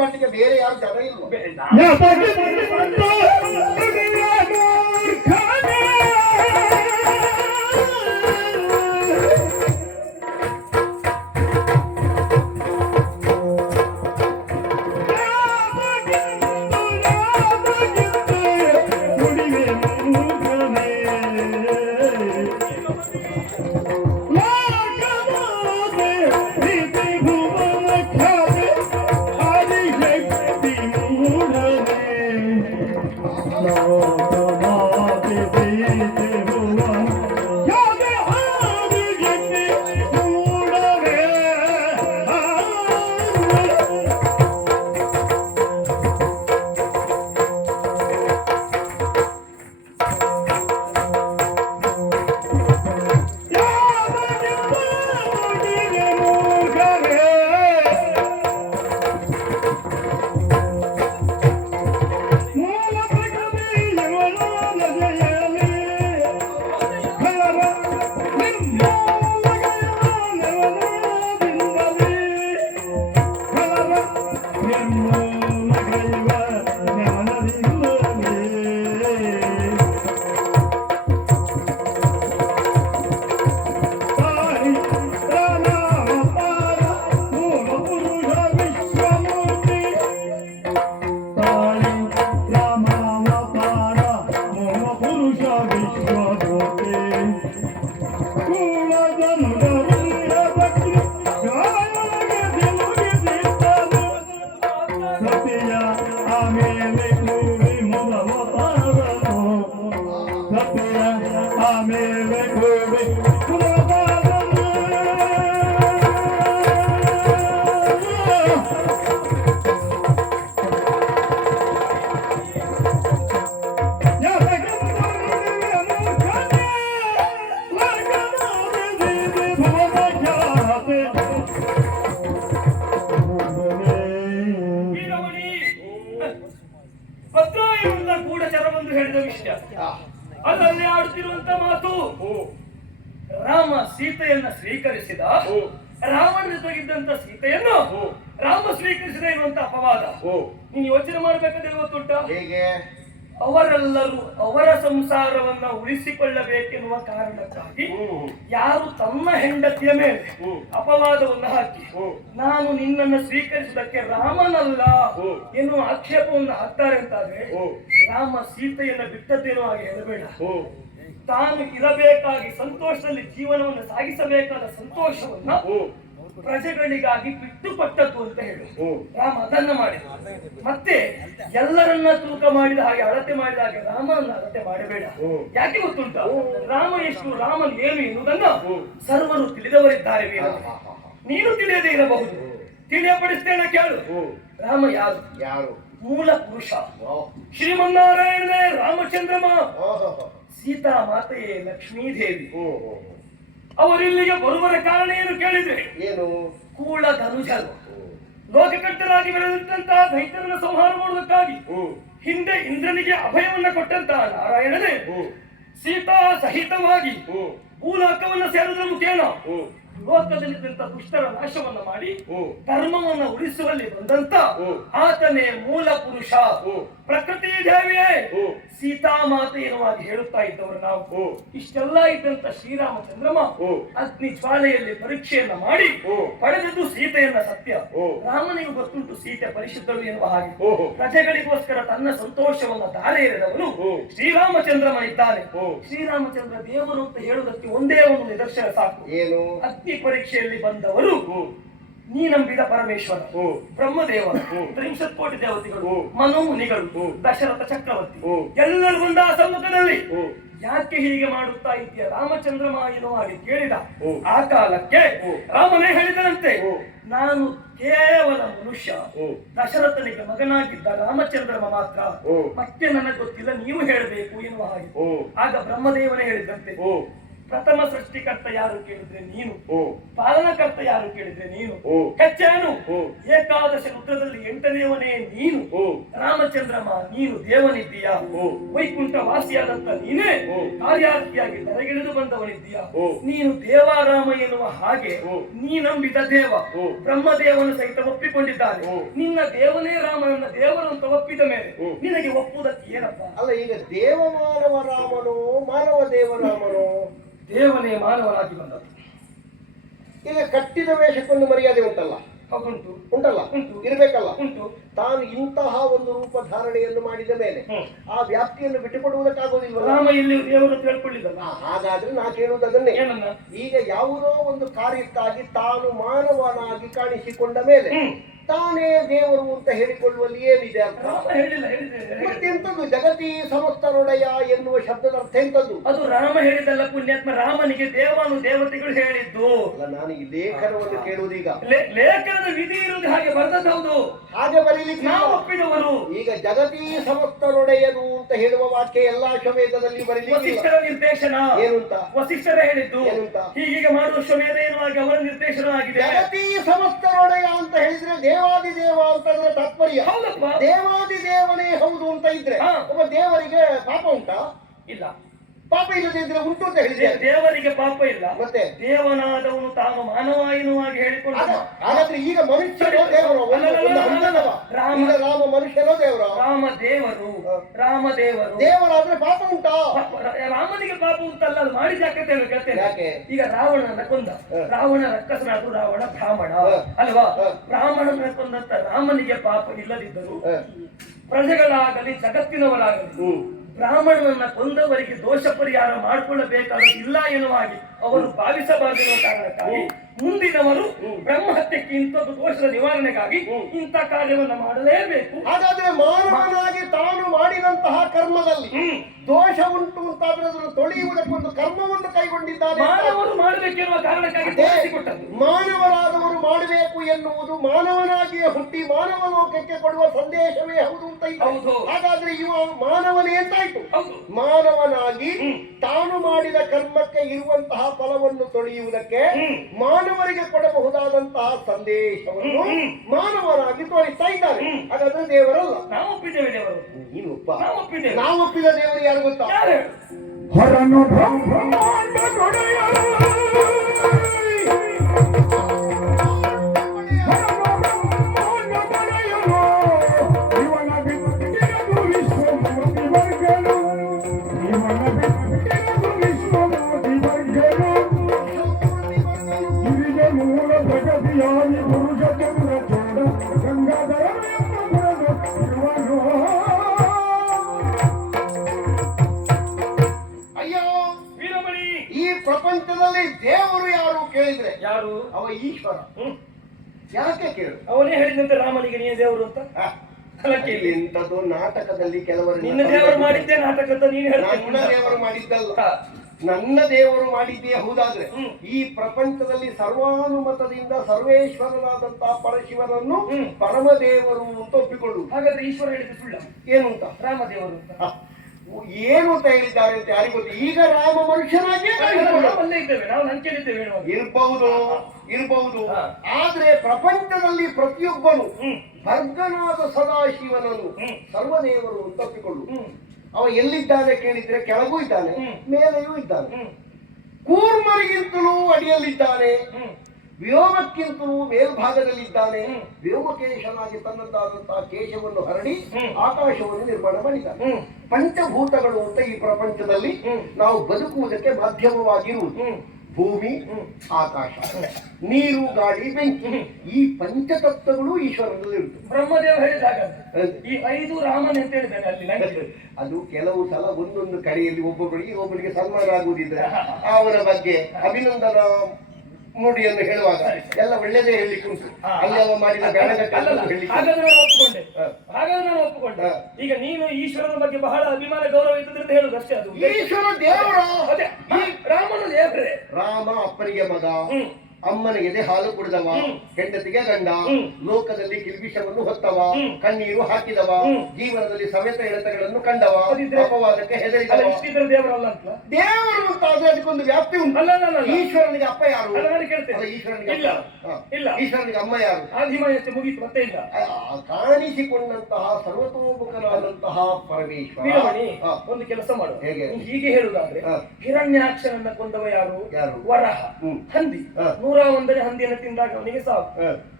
ಮಾಡ್ಲಿಕ್ಕೆ ಬೇರೆ ಯಾರು ಜನ ಇಲ್ವಾ? ಅದರಲ್ಲಿ ಆಡುತ್ತಿರುವಂತ ಮಾತು ರಾಮ ಸೀತೆಯನ್ನ ಸ್ವೀಕರಿಸಿದ, ರಾವಣ ಜೊತೆಗಿದ್ದಂತ ಸೀತೆಯನ್ನು ರಾಮ ಸ್ವೀಕರಿಸಿದ ಎನ್ನುವಂತ ಅಪವಾದ. ನೀನು ಯೋಚನೆ ಮಾಡ್ಬೇಕಾದ್ರೆ ಗೊತ್ತುಂಟ, ಅವರೆಲ್ಲರೂ ಅವರ ಸಂಸಾರವನ್ನ ಉಳಿಸಿಕೊಳ್ಳಬೇಕೆನ್ನುವ ಕಾರಣಕ್ಕಾಗಿ ಯಾರು ತಮ್ಮ ಹೆಂಡತಿಯ ಮೇಲೆ ಅಪವಾದವನ್ನು ಹಾಕಿ ನಾನು ನಿನ್ನನ್ನು ಸ್ವೀಕರಿಸುವುದಕ್ಕೆ ರಾಮನಲ್ಲ ಎನ್ನುವ ಆಕ್ಷೇಪವನ್ನು ಹಾಕ್ತಾರೆ ಅಂತಾದ್ರೆ ರಾಮ ಸೀತೆಯನ್ನ ಬಿಟ್ಟದ್ದೇನೋ ಹಾಗೆ ಹೇಳಬೇಡ. ತಾನು ಇರಬೇಕಾಗಿ ಸಂತೋಷದಲ್ಲಿ ಜೀವನವನ್ನು ಸಾಗಿಸಬೇಕಾದ ಸಂತೋಷವನ್ನ ಪ್ರಜೆಗಳಿಗಾಗಿ ಬಿಟ್ಟು ಕೊಟ್ಟದ್ದು ಅಂತ ಹೇಳು. ರಾಮ ಅದನ್ನ ಮಾಡಿದ. ಮತ್ತೆ ಎಲ್ಲರನ್ನ ತೂಕ ಮಾಡಿದ ಹಾಗೆ ಅಳತೆ ಮಾಡಿದ ಹಾಗೆ ರಾಮನನ್ನ ಅಳತೆ ಮಾಡಬೇಡ. ಯಾಕೆ ಗೊತ್ತುಂಟ, ರಾಮ ಎಷ್ಟು ರಾಮನ್ ಏನು ಎನ್ನುವುದನ್ನ ಸರ್ವರು ತಿಳಿದವರಿದ್ದಾರೆ. ನೀನು ತಿಳಿಯದೇ ಇರಬಹುದು, ತಿಳಿಯಪಡಿಸ್ತೇನೆ ಕೇಳು. ರಾಮ ಯಾರು? ಯಾರು? ಮೂಲ ಪುರುಷ ಶ್ರೀಮನ್ನಾರಾಯಣನೇ ರಾಮಚಂದ್ರಮ, ಸೀತಾ ಮಾತೆಯೇ ಲಕ್ಷ್ಮೀದೇವಿ. ಅವರಿಲ್ಲಿಗೆ ಬರುವರ ಕಾರಣ ಏನು ಕೇಳಿದ್ರೆ, ಏನು? ಕೂಳ ಧನುಜರು ಲೋಕಕರ್ತರಾಗಿ ಬೆಳೆದಂತಹ ದೈತ್ಯರನ್ನು ಸಂಹಾರ ಮಾಡುವುದಕ್ಕಾಗಿ ಹಿಂದೆ ಇಂದ್ರನಿಗೆ ಅಭಯವನ್ನ ಕೊಟ್ಟಂತಹ ನಾರಾಯಣನೇ ಸೀತಾ ಸಹಿತವಾಗಿ ಭೂಲೋಕವನ್ನು ಸೇರುವುದರ ಮುಖೇನ ಲೋಕದಲ್ಲಿದ್ದಂತ ದುಷ್ಟರ ನಾಶವನ್ನ ಮಾಡಿ ಧರ್ಮವನ್ನ ಉಳಿಸುವಲ್ಲಿ ಬಂದಂತ ಆತನೇ ಮೂಲ ಪುರುಷ. ಪ್ರಕೃತಿ ದೇವಿಯೇ ಸೀತಾ ಮಾತೆ ಎನ್ನುವಾಗಿ ಹೇಳುತ್ತಾ ಇದ್ದವರು ನಾವು. ಇಷ್ಟೆಲ್ಲ ಇದ್ದಂತ ಶ್ರೀರಾಮಚಂದ್ರಮ ಅಗ್ನಿ ಜ್ವಾಲೆಯಲ್ಲಿ ಪರೀಕ್ಷೆಯನ್ನ ಮಾಡಿ ಪಡೆದದ್ದು ಸೀತೆಯನ್ನ ಸತ್ಯ. ರಾಮನಿಗೂ ಗೊತ್ತುಂಟು ಸೀತೆ ಪರಿಶುದ್ಧಳು ಎನ್ನುವ ಹಾಗೆ. ಪ್ರಜೆಗಳಿಗೋಸ್ಕರ ತನ್ನ ಸಂತೋಷವನ್ನ ಧಾರೆ ಎರೆದವನು ಶ್ರೀರಾಮಚಂದ್ರಮ ಇದ್ದಾನೆ. ಶ್ರೀರಾಮಚಂದ್ರ ದೇವರು ಅಂತ ಹೇಳುವುದಕ್ಕೆ ಒಂದೇ ಒಂದು ನಿದರ್ಶನ ಸಾಕು. ಏನು? ಅಗ್ನಿ ಪರೀಕ್ಷೆಯಲ್ಲಿ ಬಂದವರು ನೀ ನಂಬಿದ ಪರಮೇಶ್ವರ, ಬ್ರಹ್ಮದೇವ, 30 ಕೋಟಿ ದೇವತೆಗಳು, ಮನು ಮುನಿಗಳು, ದಶರಥ ಚಕ್ರವರ್ತಿ ಎಲ್ಲರೂ ಬಂದ ಆ ಸಮ್ಮುಖದಲ್ಲಿ ಯಾಕೆ ಹೀಗೆ ಮಾಡುತ್ತಾ ಇದೆಯಾ ರಾಮಚಂದ್ರಮ ಎನ್ನುವ ಹಾಗೆ ಕೇಳಿದ. ಆ ಕಾಲಕ್ಕೆ ರಾಮನೇ ಹೇಳಿದನಂತೆ, ನಾನು ಕೇವಲ ಮನುಷ್ಯ, ದಶರಥನಿಗೆ ಮಗನಾಗಿದ್ದ ರಾಮಚಂದ್ರಮ ಮಾತ್ರ, ಮತ್ತೆ ನನಗೆ ಗೊತ್ತಿಲ್ಲ, ನೀವು ಹೇಳಬೇಕು ಎನ್ನುವ ಹಾಗೆ. ಆಗ ಬ್ರಹ್ಮದೇವನೇ ಹೇಳಿದಂತೆ, ಪ್ರಥಮ ಸೃಷ್ಟಿಕರ್ತ ಯಾರು ಕೇಳಿದ್ರೆ ನೀನು, ಪಾಲನಕರ್ತ ಯಾರು ಕೇಳಿದ್ರೆ ನೀನು, ಹೆಚ್ಚೇನು ಏಕಾದಶ ರುದ್ರದಲ್ಲಿ 8ನೇವನೇ ನೀನು, ರಾಮಚಂದ್ರಮ ನೀನು ದೇವನಿದ್ದೀಯಾ, ವೈಕುಂಠ ವಾಸಿಯಾದಂತ ನೀನೇ ಕಾರ್ಯಾರ್ಥಿಯಾಗಿ ಧರೆಗಿಳಿದು ಬಂದವನಿದ್ದೀಯಾ. ನೀನು ದೇವಾರಾಮ ಎನ್ನುವ ಹಾಗೆ ನೀ ನಂಬಿದ ದೇವ ಬ್ರಹ್ಮದೇವನ ಸಹಿತ ಒಪ್ಪಿಕೊಂಡಿದ್ದಾನೆ. ನಿನ್ನ ದೇವನೇ ರಾಮನನ್ನ ದೇವರು ಅಂತ ಒಪ್ಪಿದ ಮೇಲೆ ನಿನಗೆ ಒಪ್ಪುವುದಕ್ಕೆ ಏನಪ್ಪ? ಅಲ್ಲ, ಈಗ ದೇವ ಮಾನವ ರಾಮನು, ಮಾನವ ದೇವರಾಮನು, ದೇವನೇ ಮಾನವನಾಗಿ ಬಂದದ್ದು. ಈಗ ಕಟ್ಟಿದ ವೇಷಕ್ಕೊಂದು ಮರ್ಯಾದೆ ಉಂಟಲ್ಲ, ಉಂಟು ಉಂಟಲ್ಲ, ಉಂಟು, ಇರಬೇಕಲ್ಲ. ಉಂಟು. ತಾನು ಇಂತಹ ಒಂದು ರೂಪ ಧಾರಣೆಯನ್ನು ಮಾಡಿದ ಮೇಲೆ ಆ ವ್ಯಾಪ್ತಿಯನ್ನು ಬಿಟ್ಟುಕೊಡುವುದಕ್ಕಾಗೋದಿಲ್ವ? ರಾಮ ಇಲ್ಲಿ ದೇವರು ತಿಳ್ಕೊಳ್ಳಿದ್ದಲ್ಲ. ಹಾಗಾದ್ರೆ ನಾ ಕೇಳುವುದು ಅದನ್ನೇ. ಏನನ್ನ? ಈಗ ಯಾವುದೋ ಒಂದು ಕಾರ್ಯಕ್ಕಾಗಿ ತಾನು ಮಾನವನಾಗಿ ಕಾಣಿಸಿಕೊಂಡ ಮೇಲೆ ತಾನೇ ದೇವರು ಅಂತ ಹೇಳಿಕೊಳ್ಳುವಲ್ಲಿ ಏನಿದೆ ಅರ್ಥ? ಮತ್ತೆಂತದ್ದು ಜಗತಿ ಸಮಸ್ತರೊಡೆಯ ಎನ್ನುವ ಶಬ್ದದ ಅರ್ಥ ಎಂತದ್ದು? ಅದು ರಾಮ ಹೇಳಿದಲ್ಲ ಪುಣ್ಯಾತ್ಮ, ರಾಮನಿಗೆ ದೇವಾನು ದೇವತೆಗಳು ಹೇಳಿದ್ದು. ಅಲ್ಲ, ನಾನು ಈ ಲೇಖನವನ್ನು ಕೇಳುವುದೀಗ. ಲೇಖನದ ವಿಧಿ ಇರುವುದು ಹಾಗೆ ಬರ್ತದ. ಹೌದು, ಹಾಗೆ ಬರೀಲಿಕ್ಕೆ ನಾವು ಒಪ್ಪಿದವರು. ಈಗ ಜಗತಿ ಸಮಸ್ತರೊಡೆಯನು ಅಂತ ಹೇಳುವ ವಾಕ್ಯ ಎಲ್ಲಾ ಶ್ವಮೇಧದಲ್ಲಿ ಬರೀಲಿಕ್ಕೆ ವಸಿಷ್ಠರ ನಿರ್ದೇಶನ ಏನಂತ? ವಸಿಷ್ಠರ ಹೇಳಿದ್ದು ಏನಂತ? ಹೀಗೆ ಮಾಡುವ ಶ್ವಮೇಧ ಎನ್ನುವಾಗ ಅವರ ನಿರ್ದೇಶನ ಆಗಿದೆ. ಜಗತಿ ಸಮಸ್ತರೊಡೆಯ ಅಂತ ಹೇಳಿದ್ರೆ ದೇವಾದಿದೇವ ಅಂತಂದ್ರೆ ತಾತ್ಪರ್ಯ. ದೇವಾದಿದೇವನೇ ಹೌದು ಅಂತ ಇದ್ರೆ ಒಬ್ಬ ದೇವರಿಗೆ ಪಾಪ ಉಂಟಾ? ಇಲ್ಲ. ಪಾಪ ಇಲ್ಲದೆ ಇದ್ರೆ ಉಂಟು ಅಂತ ಹೇಳಿದ್ರೆ ದೇವರಿಗೆ ಪಾಪ ಇಲ್ಲ. ಮತ್ತೆ ದೇವನಾದವನು ತಾನು ಮಾನವ ಎನ್ನುವಾಗಿ ಹೇಳಿಕೊಂಡು ಹಾಗಾದ್ರೆ ಈಗ ಮನುಷ್ಯನೋ ದೇವರು? ರಾಮ ಮನುಷ್ಯನೋ ದೇವರು? ರಾಮ ದೇವರು. ರಾಮ ದೇವರು. ದೇವರಾದ್ರೆ ಪಾಪ ಉಂಟಾ? ರಾಮನಿಗೆ ಪಾಪ ಉಂಟಲ್ಲ, ಅದು ಮಾಡಿದ ಯಾಕೆ? ಈಗ ರಾವಣನ ಕೊಂದ, ರಾವಣ ರಕ್ಕಸನಾದ್ರು, ರಾವಣ ಬ್ರಾಹ್ಮಣ ಅಲ್ವಾ? ಬ್ರಾಹ್ಮಣನ ಕೊಂದಂತ ರಾಮನಿಗೆ ಪಾಪ ಇಲ್ಲದಿದ್ದರು ಪ್ರಜೆಗಳಾಗಲಿ ಜಗತ್ತಿನವರಾಗಲಿ ಬ್ರಾಹ್ಮಣನನ್ನ ಕೊಂದವರಿಗೆ ದೋಷ ಪರಿಹಾರ ಮಾಡಿಕೊಳ್ಳಬೇಕಾಗಿಲ್ಲ ಎನ್ನುವ ಹಾಗೆ ಅವರು ಭಾವಿಸಬಾರದಿರುವ ಕಾರಣಕ್ಕಾಗಿ ಮುಂದಿನವರು ಬ್ರಹ್ಮಹತ್ಯಕ್ಕೆ ಇಂಥದ್ದು ದೋಷದ ನಿವಾರಣೆಗಾಗಿ ಇಂಥ ಕಾರ್ಯವನ್ನು ಮಾಡಲೇಬೇಕು. ಹಾಗಾದ್ರೆ ಮಾನವನಾಗಿ ತಾನು ಮಾಡಿದಂತಹ ಕರ್ಮದಲ್ಲಿ ದೋಷ ಉಂಟು ಅಂತಾದ್ರೆ ಅದನ್ನು ತೊಳೆಯುವುದಕ್ಕೊಂದು ಕರ್ಮವನ್ನು ಕೈಗೊಂಡಿದ್ದಾರೆ. ಮಾನವರು ಮಾಡಬೇಕೆನ್ನುವ ಕಾರಣಕ್ಕಾಗಿ ಮಾನವರಾದವರು ಮಾಡಬೇಕು ಎನ್ನುವುದು ಮಾನವನಾಗಿಯೇ ಹುಟ್ಟಿ ಮಾನವ ಲೋಕಕ್ಕೆ ಕೊಡುವ ಸಂದೇಶವೇ ಹೌದು ಅಂತ ಇದೆ. ಹಾಗಾದ್ರೆ ಇವ ಮಾನವನೇ ಅಂತಾಯ್ತು. ಮಾನವನಾಗಿ ತಾನು ಮಾಡಿದ ಕರ್ಮಕ್ಕೆ ಇರುವಂತಹ ಫಲವನ್ನು ತೊಳೆಯುವುದಕ್ಕೆ ಮಾನವರಿಗೆ ಕೊಡಬಹುದಾದಂತಹ ಸಂದೇಶವನ್ನು ಮಾನವರಾಗಿ ತೋರಿಸ್ತಾ ಇದ್ದಾರೆ. ಹಾಗಾದ್ರೆ ದೇವರಲ್ಲ. ನಾವು ಒಪ್ಪಿದ್ದೇವೆ ದೇವರು. ನೀನು ಒಪ್ಪ. ನಾವು ಒಪ್ಪಿದ ದೇವರು ಯಾರು ಗೊತ್ತಾ? ಹೊರನು ಬ್ರಹ್ಮಾಂಡ ಕೊಡೆಯಲು ಇವನ ಬಿಟ್ಟಿರದು ವಿಶ್ವಮೂರ್ತಿ ವರ್ಗನು, ಇವನ ಬಿಟ್ಟಿರದು ವಿಶ್ವಮೂರ್ತಿ ವರ್ಗನು, ಹಿರಿಯ ಮೂಲ ಪ್ರಗತಿಯಾಗಿ ಪುರುಷ ಚಂದ್ರ ಚೋಡ ಗಂಗಾಧರ ಇವನು. ಈ ಪ್ರಪಂಚದಲ್ಲಿ ದೇವರು ಯಾರು ಕೇಳಿದ್ರೆ ಯಾರು? ಅವ ಈಶ್ವರ. ಯಾಕೆ ಕೇಳು? ಅವನೇ ಹೇಳಿದಂತೆ ರಾಮನಿಗೆ ನೀನು ದೇವರು ಅಂತ. ಇಂಥದ್ದು ನಾಟಕದಲ್ಲಿ ಕೆಲವರು ನಿನ್ನ ದೇವರು ಮಾಡಿದ್ದೆ ನಾಟಕದ ನೀನು ನನ್ನ ದೇವರು ಮಾಡಿದ್ದಲ್ಲ, ನನ್ನ ದೇವರು ಮಾಡಿದ್ದೇ ಹೌದಾದ್ರೆ ಈ ಪ್ರಪಂಚದಲ್ಲಿ ಸರ್ವಾನುಮತದಿಂದ ಸರ್ವೇಶ್ವರನಾದಂತಹ ಪರಶಿವನನ್ನು ಪರಮದೇವರು ಅಂತ ಒಪ್ಪಿಕೊಳ್ಳುವುದು. ಹಾಗಾದ್ರೆ ಈಶ್ವರ ಹೇಳಿದ ಸುಳ್ಳ? ಏನು ಅಂತ? ರಾಮದೇವರು ಅಂತ. ಏನು ಅಂತ ಹೇಳಿದ್ದಾರೆ ಅಂತ ಯಾರಿಗೂ ಗೊತ್ತು. ಈಗ ರಾಮ ಮನುಷ್ಯನಾಗಿ ಇರಬಹುದು, ಆದ್ರೆ ಪ್ರಪಂಚದಲ್ಲಿ ಪ್ರತಿಯೊಬ್ಬನು ಭರ್ಗನಾದ ಸದಾಶಿವನನ್ನು ಸರ್ವದೇವರು ಅಂತ ಒಪ್ಪಿಕೊಳ್ಳು. ಅವ ಎಲ್ಲಿದ್ದಾನೆ ಕೇಳಿದ್ರೆ ಕೆಳಗೂ ಇದ್ದಾನೆ, ಮೇಲೆಯೂ ಇದ್ದಾನೆ, ಕೂರ್ಮರಿಗಿಂತಲೂ ಅಡಿಯಲ್ಲಿದ್ದಾನೆ, ವ್ಯೋಮಕ್ಕಿಂತಲೂ ಮೇಲ್ಭಾಗದಲ್ಲಿದ್ದಾನೆ. ವ್ಯೋಮಕೇಶನಾಗಿ ತನ್ನದಾದಂತಹ ಕೇಶವನ್ನು ಹರಡಿ ಆಕಾಶವನ್ನು ನಿರ್ಮಾಣ ಮಾಡಿದ್ದಾನೆ. ಪಂಚಭೂತಗಳು ಅಂತ ಈ ಪ್ರಪಂಚದಲ್ಲಿ ನಾವು ಬದುಕುವುದಕ್ಕೆ ಮಾಧ್ಯಮವಾಗಿರುವುದು ಭೂಮಿ, ಆಕಾಶ, ನೀರು, ಗಾಳಿ, ಬೆಂಕಿ. ಈ ಪಂಚತತ್ವಗಳು ಈಶ್ವರನಲ್ಲಿ ಉಂಟು. ಬ್ರಹ್ಮದೇವ ಹೇಳಿದಾಗ ಈ 5 ರಾಮನ್ ಅಂತ ಹೇಳಿದ್ದಾನೆ ಅಲ್ಲಿ. ಅದು ಕೆಲವು ಸಲ ಒಂದೊಂದು ಕಡೆಯಲ್ಲಿ ಒಬ್ಬೊಬ್ಬರಿಗೆ ಸನ್ಮಾನ ಆಗುವುದಿದ್ರೆ ಅವರ ಬಗ್ಗೆ ಅಭಿನಂದನ ನುಡಿಯನ್ನು ಹೇಳುವಾಗ ಎಲ್ಲ ಒಳ್ಳೆಯದೇ ಹೇಳಲಿಕ್ಕೆ ಉಂಟು. ಅಲ್ಲಿ ಅವ ಮಾಡಿದ ಹಾಗಾದ್ರೆ ನಾನು ಒಪ್ಪಿಕೊಂಡೆ. ಈಗ ನೀನು ಈಶ್ವರನ ಬಗ್ಗೆ ಬಹಳ ಅಭಿಮಾನ ಗೌರವ ಇದ್ದದ್ದು ಅಂತ ಹೇಳುದು ಅಷ್ಟೇ. ಅದು ಈಶ್ವರ ದೇವರ ರಾಮನ ದೇವರೇ. ರಾಮ ಅಪ್ಪನಿಗೆ ಮಗ, ಅಮ್ಮನಿಗೆ ಎದೆ ಹಾಲು ಕುಡಿದವ, ಹೆಂಡತಿಗೆ ಗಂಡ, ಲೋಕದಲ್ಲಿ ಕಿಲ್ಬಿಷವನ್ನು ಹೊತ್ತವ, ಕಣ್ಣೀರು ಹಾಕಿದವ, ಜೀವನದಲ್ಲಿ ಸಮೇತ ಎಳೆತಗಳನ್ನು ಕಂಡವ, ಅಪವಾದಕ್ಕೆ ಹೆದರಿದವ. ದೇವರಲ್ಲ ಅಂತ ದೇವರು ಅಂತ ಆದ್ರೆ ಅದಕ್ಕೊಂದು ವ್ಯಾಪ್ತಿ ಉಂಟು. ಈಶ್ವರನಿಗೆ ಅಪ್ಪ ಯಾರು? ಈಶ್ವರನಿಗೆ ಅಮ್ಮ ಯಾರು? ಮುಗಿತು ಮತ್ತೆ ಇಲ್ಲ. ಕಾಣಿಸಿಕೊಂಡಂತಹ ಸರ್ವತೋಮುಖನಾದಂತಹ ಪರಮೇಶ್ವರ. ಒಂದು ಕೆಲಸ ಮಾಡುವ, ಹೇಗೆ? ಹೀಗೆ ಹೇಳುವುದಾದ್ರೆ ಹಿರಣ್ಯಾಕ್ಷನನ್ನ ಕೊಂದವ ಯಾರು? ಯಾರು? ವರಹ, ಹಂದಿ. 101 ಹಂದಿಯನ್ನು ತಿಂದಾಗ ಅವನಿಗೆ ಸಾವು.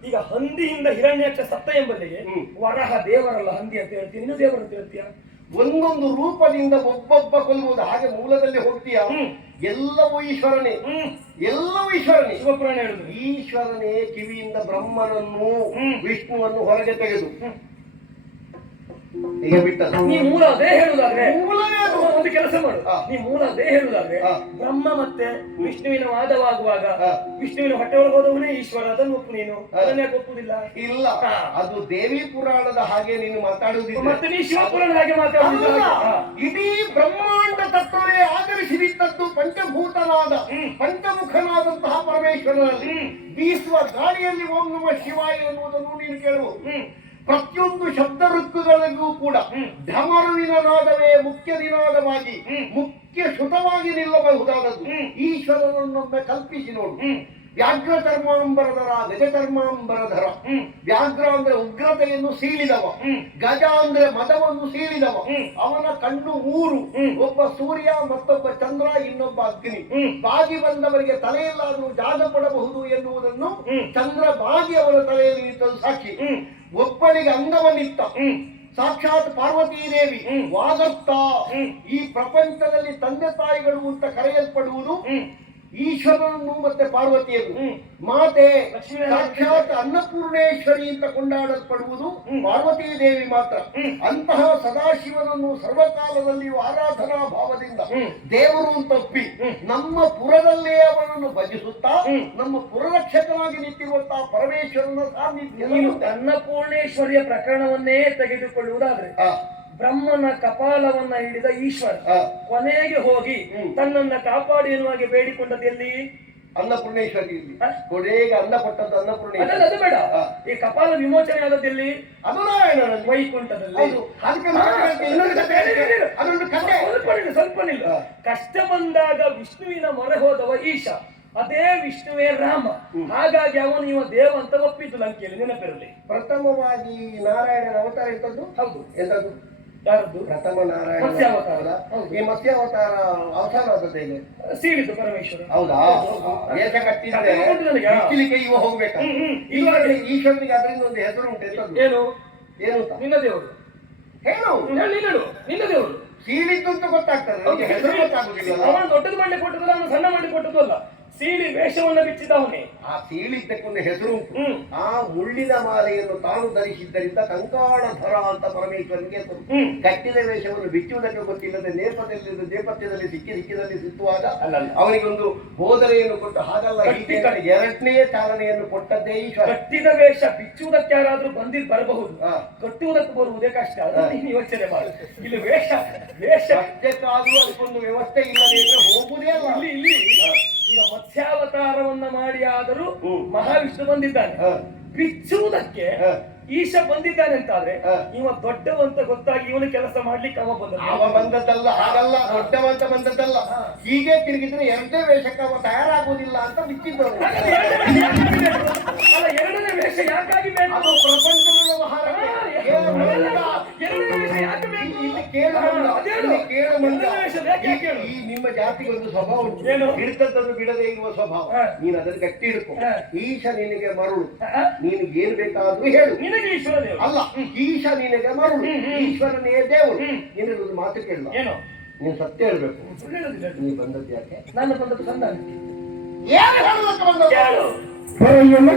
ಈಗ ಹಂದಿಯಿಂದ ಹಿರಣ್ಯಾಕ್ಷ ಸತ್ತ ಎಂಬಲ್ಲಿಗೆ ವರಹ ದೇವರಲ್ಲ ಹಂದಿ ಅಂತ ಹೇಳ್ತೀನಿ, ನೀನು ದೇವರು ಅಂತ ಹೇಳ್ತೀಯ. ಒಂದೊಂದು ರೂಪದಿಂದ ಒಬ್ಬೊಬ್ಬ ಕೊಲ್ಲುವುದು, ಹಾಗೆ ಮೂಲದಲ್ಲಿ ಹೋಗ್ತೀಯ. ಎಲ್ಲವೂ ಈಶ್ವರನೇ, ಎಲ್ಲವೂ ಈಶ್ವರನೇ. ಶಿವಪುರಾಣ ಹೇಳುದು ಈಶ್ವರನೇ ಕಿವಿಯಿಂದ ಬ್ರಹ್ಮನನ್ನು ವಿಷ್ಣುವನ್ನು ಹೊರಗೆ ತೆಗೆದು ಈಗ ಬಿಟ್ಟದ್ದು. ನೀ ಮೂಲ ಅದೇ ಹೇಳುದಾದ್ರೆ ಮೂಲವೇ ಅದು. ಒಂದು ಕೆಲಸ ಮಾಡು, ನೀ ಮೂಲ ಅದೇ ಹೇಳುದಾದ್ರೆ ಬ್ರಹ್ಮ ಮತ್ತೆ ವಿಷ್ಣುವಿನ ವಾದವಾಗುವಾಗ ವಿಷ್ಣುವಿನ ಹೊಟ್ಟೆ ಒಳಗೆ ಹೋದವನೇ ಈಶ್ವರ, ಅದನ್ನು ಒಪ್ಪು. ನೀನು ಅದನ್ನ ಯಾಕೆ ಒಪ್ಪುದಿಲ್ಲ? ಇಲ್ಲ, ಅದು ದೇವಿ ಪುರಾಣದ ಹಾಗೆ ನೀನು ಮಾತಾಡುವುದಿಲ್ಲ. ಮತ್ತೆ ನೀ ಶಿವಪುರಾಣ ಹಾಗೆ ಮಾತಾಡುವುದಿಲ್ಲ. ಇಡೀ ಬ್ರಹ್ಮಾಂಡ ತತ್ವವೇ ಆಧರಿಸಿದ್ದದ್ದು ಪಂಚಭೂತನಾದ ಪಂಚಮುಖನಾದಂತಹ ಪರಮೇಶ್ವರನಲ್ಲಿ. ಬೀಸುವ ಗಾಳಿಯಲ್ಲಿ ಓಂ ನಮಃ ಶಿವಾಯ ಎನ್ನುವುದನ್ನು ನೀನು ಕೇಳುವುದು. ಪ್ರತಿಯೊಂದು ಶಬ್ದ ಋಕ್ಕುಗಳಿಗೂ ಕೂಡ ಢಮರುವಿನ ನಾದವೇ ಮುಖ್ಯ ನಿನಾದವಾಗಿ ಮುಖ್ಯ ಶ್ರುತವಾಗಿ ನಿಲ್ಲಬಹುದಾದದ್ದು. ಈಶ್ವರನನ್ನೊಮ್ಮೆ ಕಲ್ಪಿಸಿ ನೋಡು. ವ್ಯಾಘ್ರ ಚರ್ಮಾಂಬರಧರ, ಗಜ ಚರ್ಮಾಂಬರಧರ. ವ್ಯಾಘ್ರ ಅಂದ್ರೆ ಉಗ್ರತೆಯನ್ನು ಸೀಳಿದವ, ಗಜ ಅಂದ್ರೆ ಮದವನ್ನು ಸೀಳಿದವ. ಅವನ ಕಣ್ಣು 3, ಒಬ್ಬ ಸೂರ್ಯ, ಮತ್ತೊಬ್ಬ ಚಂದ್ರ, ಇನ್ನೊಬ್ಬ ಅಗ್ನಿ. ಬಾಗಿ ಬಂದವರಿಗೆ ತಲೆಯಲ್ಲಾದರೂ ಜಾಗ ಕೊಡಬಹುದು ಎನ್ನುವುದನ್ನು ಚಂದ್ರ ಬಾಗಿ ಅವನ ತಲೆಯಲ್ಲಿ ನಿಂತದ್ದು ಸಾಕ್ಷಿ. ಒಬ್ಬಳಿಗೆ ಅಂಗವನ್ನಿತ್ತ ಸಾಕ್ಷಾತ್ ಪಾರ್ವತೀ ದೇವಿ ವಾಗರ್ತ. ಈ ಪ್ರಪಂಚದಲ್ಲಿ ತಂದೆ ತಾಯಿಗಳು ಅಂತ ಕರೆಯಲ್ಪಡುವುದು ಈಶ್ವರನನ್ನು ಮತ್ತೆ ಪಾರ್ವತಿಯನ್ನು. ಮಾತೆ ಸಾಕ್ಷಾತ್ ಅನ್ನಪೂರ್ಣೇಶ್ವರಿ ಅಂತ ಕೊಂಡಾಡಲ್ಪಡುವುದು ಪಾರ್ವತೀ ದೇವಿ ಮಾತ್ರ. ಅಂತಹ ಸದಾಶಿವನನ್ನು ಸರ್ವಕಾಲದಲ್ಲಿಯೂ ಆರಾಧನಾ ಭಾವದಿಂದ ದೇವರು ಅಂತ ಒಪ್ಪಿ ನಮ್ಮ ಪುರದಲ್ಲೇ ಅವನನ್ನು ಭಜಿಸುತ್ತಾ ನಮ್ಮ ಪುರರಕ್ಷಕನಾಗಿ ನಿಂತಿರುವಂತಹ ಪರಮೇಶ್ವರನ ಸಾನ್ನಿಧ್ಯ. ಅನ್ನಪೂರ್ಣೇಶ್ವರಿಯ ಪ್ರಕರಣವನ್ನೇ ತೆಗೆದುಕೊಳ್ಳುವುದಾದ್ರೆ ಬ್ರಹ್ಮನ ಕಪಾಲವನ್ನ ಹಿಡಿದ ಈಶ್ವರ ಕೊನೆಗೆ ಹೋಗಿ ತನ್ನನ್ನ ಕಾಪಾಡಿ ಎನ್ನುವಾಗೆ ಬೇಡಿಕೊಂಡದ್ದು ಎಲ್ಲಿ? ಅನ್ನಪೂರ್ಣೇಶ್ವರಿ. ಕೊನೆಗೆ ಅನ್ನ ಕೊಟ್ಟದ್ದು ಅನ್ನಪೂರ್ಣೇಶ್ವರಿ. ಅದು ಬೇಡ, ಈ ಕಪಾಲ ವಿಮೋಚನೆ ಆದದ್ದೆಲ್ಲಿ? ಅದು ನಾರಾಯಣನಲ್ಲಿ, ವೈಕುಂಠದಲ್ಲಿ. ಸ್ವಲ್ಪ ನಿಲ್ಲ. ಕಷ್ಟ ಬಂದಾಗ ವಿಷ್ಣುವಿನ ಮೊರೆ ಹೋದವ ಈಶ, ಅದೇ ವಿಷ್ಣುವೇ ರಾಮ. ಹಾಗಾಗಿ ಅವನು ಇವ ದೇವ ಅಂತ ಒಪ್ಪಿದ್ದು ಲಂಕೆಯಲ್ಲಿ, ನೆನಪಿರಲಿ. ಪ್ರಥಮವಾಗಿ ನಾರಾಯಣನ ಅವತಾರ ಎಂತದ್ದು? ಹೌದು. ಎಂತದ್ದು? ಯಾರದ್ದು? ಪ್ರಥಮ ನಾರಾಯಣ ಮತ್ಸ್ಯಾವತಾರ. ಈ ಮತ್ಸ್ಯಾವತಾರ ಅವತಾರ ಆದದ್ದು ಹೇಗೆ? ಸೀಳಿದ್ದು ಪರಮೇಶ್ವರ. ಹೌದಾ? ವೇಷ ಕಟ್ಟಿದ್ರೆ ಬಿಚ್ಚಲಿಕ್ಕೆ ಇವ ಹೋಗ್ಬೇಕು. ಈಶ್ವರನಿಗೆ ಅದರಿಂದ ಒಂದು ಹೆಸರು ಉಂಟು. ಎಂತದ್ದು? ಏನು? ಏನು? ನಿನ್ನ ದೇವರು. ಹೇಳು. ನಿನ್ನ ದೇವರು ಸೀಳಿದ್ದು ಅಂತ ಗೊತ್ತಾಗ್ತದೆ, ಹೆಸರು ಗೊತ್ತಾಗುದಿಲ್ಲ. ಅವನು ದೊಡ್ಡದು ಮಾಡಿ ಕೊಟ್ಟದಲ್ಲ, ಅವನು ಸಣ್ಣ ಮಾಡಿ ಕೊಟ್ಟದ್ದು ಅಲ್ಲ. ಸೀಳಿ ವೇಷವನ್ನ ಬಿಚ್ಚಿದವನೇ. ಆ ಸೀಳಿದ್ದಕ್ಕೊಂದು ಹೆಸರು ಉಂಟು. ಆ ಮುಳ್ಳಿನ ಮಾಲೆಯನ್ನು ತಾನು ಧರಿಸಿದ್ದರಿಂದ ಕಂಕಾಳಧರ ಅಂತ ಪರಮೇಶ್ವರನಿಗೆ ಹೆಸರು. ಕಟ್ಟಿದ ವೇಷವನ್ನು ಬಿಚ್ಚುವುದಕ್ಕೆ ಗೊತ್ತಿಲ್ಲದೆ ನೇಪಥ್ಯದಲ್ಲಿ ಸಿಕ್ಕಿದಲ್ಲಿ ಸಿಕ್ಕುವಾಗ ಅವನಿಗೊಂದು ಬೋಧನೆಯನ್ನು ಕೊಟ್ಟು ಹಾಗಲ್ಲ ಹೀಗೆ 2ನೇ ಚಾಲನೆಯನ್ನು ಕೊಟ್ಟದ್ದೇ ಈಶ್ವರ. ಕಟ್ಟಿದ ವೇಷ ಬಿಚ್ಚುವುದಕ್ಕೆ ಯಾರಾದ್ರೂ ಬರಬಹುದು, ಕಟ್ಟುವುದಕ್ಕೆ ಬರುವುದೇ ಕಷ್ಟ. ಅದನ್ನು ಯೋಚನೆ ಮಾಡು. ಇಲ್ಲಿ ವೇಷ ಅದಕ್ಕಾದ್ರೂ ಅದಕ್ಕೊಂದು ವ್ಯವಸ್ಥೆ ಇಲ್ಲದೆ ಹೋಗುವುದೇ ಅಲ್ಲ. ಇಲ್ಲಿ ಈಗ ಮತ್ಸ್ಯಾವತಾರವನ್ನ ಮಾಡಿ ಆದರೂ ಮಹಾವಿಷ್ಣು ಬಂದಿದ್ದಾನೆ. ಬಿಚ್ಚುವುದಕ್ಕೆ ಈಶ ಬಂದಿದ್ದಾನೆ ಅಂತಾದ್ರೆ ಇವ ದೊಡ್ಡವಂತ ಗೊತ್ತಾಗಿ ಇವನು ಕೆಲಸ ಮಾಡ್ಲಿಕ್ಕೆ ಅವ ಬಂದದ್ದಲ್ಲ. ಹಾಗಲ್ಲ, ದೊಡ್ಡವಂತ ಬಂದದ್ದಲ್ಲ. ಹೀಗೆ ತಿರುಗಿದ್ರೆ 2ನೇ ವೇಷಕ್ಕೆ ಅವ ತಯಾರಾಗುವುದಿಲ್ಲ ಅಂತ ಬಿಚ್ಚಿದ್ದವರು. ಅಲ್ಲ, 2ನೇ ವೇಷ ಯಾಕಾಗಿ ಬೇಕು? ಅದು ಪ್ರಪಂಚದ ವ್ಯವಹಾರ. ಈ ನಿಮ್ಮ ಜಾತಿಗೆ ಒಂದು ಸ್ವಭಾವ ಉಂಟು, ಹಿಡಿತದ್ದನ್ನು ಬಿಡದೆ ಇರುವ ಸ್ವಭಾವ. ನೀನು ಅದನ್ನು ಗಟ್ಟಿ ಹಿಡ್ಕೊ. ಈಶ ನಿನಗೆ ಮರುಳು, ನೀನು ಏನ್ ಬೇಕಾದ್ರೂ ಹೇಳು. ಈಶ್ವರ ದೇವರು ಅಲ್ಲ, ಈಶ ನಿನಗೆ ಮರುಳು, ಈಶ್ವರನೇ ದೇವರು. ನಿನಗೊಂದು ಮಾತು ಕೇಳಲ್ಲ, ನೀನು ಸತ್ಯ ಹೇಳ್ಬೇಕು. ನೀ ಬಂದದ್ದು ಯಾಕೆ? ನಾನು ಬಂದದ್ದು ಸಂಧಾನ. ಏನು ಹೇಳೋದಕ್ಕೆ ಬಂದದ್ದು? Hey!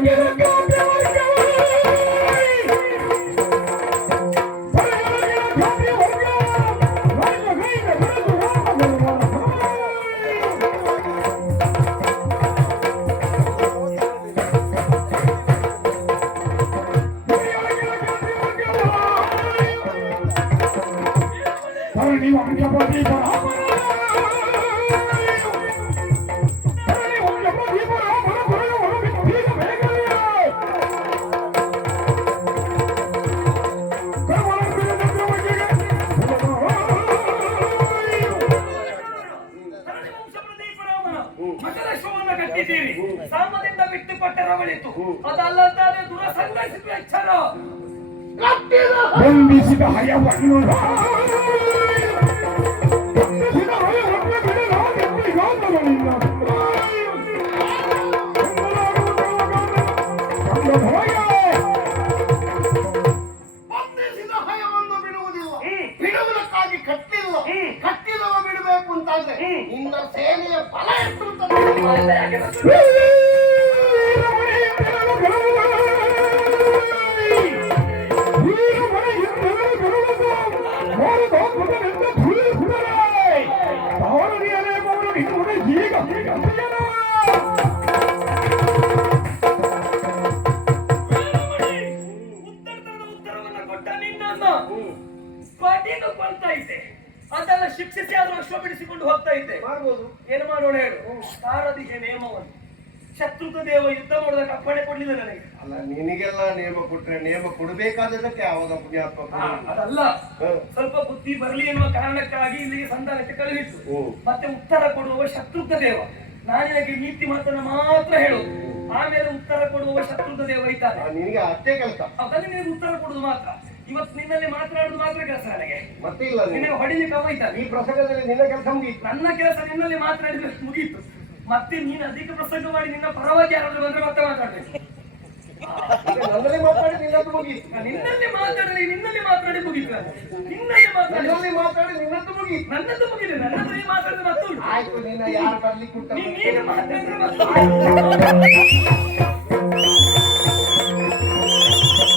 ಅದಲ್ಲ ಅಂತಾದ್ರೆ ದೂರ ಸಂಗ್ರಹಿಸಿದ ಎಚ್ಚರ. ಬಂಧಿಸಿದ ಹಯವನ್ನು ಬಂಧಿಸಿದ ಹಯವನ್ನು ಬಿಡಲಾಗಿಲ್ಲ ಬಂಧಿಸಿದ ಹಯವನ್ನು ಬಿಡುವುದಿಲ್ಲ, ಬಿಡುವುದಕ್ಕಾಗಿ ಕಟ್ಟಿಲ್ಲ. ಕಟ್ಟಿದವ ಬಿಡಬೇಕು ಅಂತಾದ್ರೆ ನಿನ್ನ ಸೇನೆಯ ಬಲ ಎಷ್ಟು ಅಂತ ಉತ್ತರವನ್ನ ಕೊಟ್ಟ ನಿನ್ನನ್ನ ಪಾಟೀಲು ಕೊಲ್ತಾ ಇದ್ದೆ, ಅದೆಲ್ಲ ಶಿಕ್ಷಿಸಿ ಆದ್ರೂ ಅಶ್ವ ಬಿಡಿಸಿಕೊಂಡು ಹೋಗ್ತಾ ಇದ್ದೆ. ಮಾಡ್ಬೋದು. ಏನು ಮಾಡೋಣ ಹೇಳು? ಸಾರದಿಗೆ ನೇಮವನ್ನು ಶತ್ರುಘ್ನ ದೇವ ಯುದ್ಧ ಮಾಡೋದಕ್ಕೆ ಅಪ್ಪಣೆ ಕೊಡ್ಲಿಲ್ಲ ನನಗೆ. ಅಲ್ಲ, ನಿನಗೆಲ್ಲ ನೇಮ ಕೊಟ್ರೆ ನೇಮ ಕೊಡಬೇಕಾದದಕ್ಕೆ ಯಾವಾಗ ಪುಣ್ಯಾತ್ಮ ಅದಲ್ಲ, ಸ್ವಲ್ಪ ಬುದ್ಧಿ ಬರಲಿ ಎನ್ನುವ ಕಾರಣಕ್ಕಾಗಿ ಇಲ್ಲಿಗೆ ಸಂಧಾನಕ್ಕೆ ಕಳುಹಿತ್ತು. ಮತ್ತೆ ಉತ್ತರ ಕೊಡುವ ಶತ್ರುಘ್ನ ದೇವ, ನಾನಿನಗೆ ನೀತಿ ಮಾತನ್ನ ಮಾತ್ರ ಹೇಳು, ಆಮೇಲೆ ಉತ್ತರ ಕೊಡುವ ಶತ್ರುಘ್ನ ದೇವ ಇದ್ದಾನೆ. ನಿನಗೆ ಅಷ್ಟೇ ಕೆಲಸ. ಅದನ್ನು ನಿನಗೆ ಉತ್ತರ ಕೊಡುದು ಮಾತ್ರ. ಇವತ್ತು ನಿನ್ನಲ್ಲಿ ಮಾತನಾಡುದು ಮಾತ್ರ ಕೆಲಸ ನನಗೆ. ಮತ್ತೆ ಇಲ್ಲ, ನಿನಗೆ ಹೊಡಿಲಿಕ್ಕೆ ಅವ ಇದ್ದಾನೆ. ಈ ಪ್ರಸಂಗದಲ್ಲಿ ನಿನ್ನ ಕೆಲಸ ಮುಗಿಯಿತು. ನನ್ನ ಕೆಲಸ ನಿನ್ನಲ್ಲಿ ಮಾತನಾಡಿದ್ರೆ ಮುಗಿಯಿತು. ಮತ್ತೆ ನೀನು ಅಧಿಕ ಪ್ರಸಂಗ ಮಾಡಿ ನಿನ್ನ ಪರವಾಗಿ ಯಾರಾದ್ರೂ ಬಂದ್ರೆ ಮತ್ತೆ ಮಾತಾಡ್ಬೇಕು. ನನ್ನಲ್ಲಿ ಮಾತಾಡಿ ನಿನ್ನದ್ದು ಮುಗಿಯಿತು. ನಿನ್ನಲ್ಲಿ ಮಾತಾಡಲಿ, ನಿನ್ನಲ್ಲಿ ಮಾತಾಡಿ ಮುಗಿತು. ನಿನ್ನಲ್ಲಿ ಮಾತಾಡಿ ನನ್ನಲ್ಲಿ ಮಾತಾಡಿ ನಿನ್ನದ್ದು ಮುಗಿಯಿತು. ನನ್ನದು ಮುಗಿದೆ. ನನ್ನದು ನೀ ಮಾತಾಡಿದ್ರೆ ಮತ್ತೆ ಉಂಟು. ಆಯ್ತು, ನಿನ್ನ ಯಾರು ಬರ್ಲಿಕ್ಕೆ ಉಂಟು? ನೀನು ಮಾತಾಡಿದ್ರೆ ಮತ್ತೆ